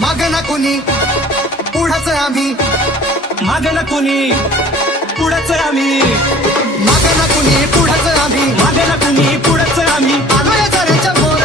मागे ना कुणी पुढंच आम्ही, मागे ना कुणी पुढंच आम्ही, मागे ना कुणी पुढंच आम्ही, मागे ना कुणी पुढंच आम्ही. आलोय जऱ्याच्या मोर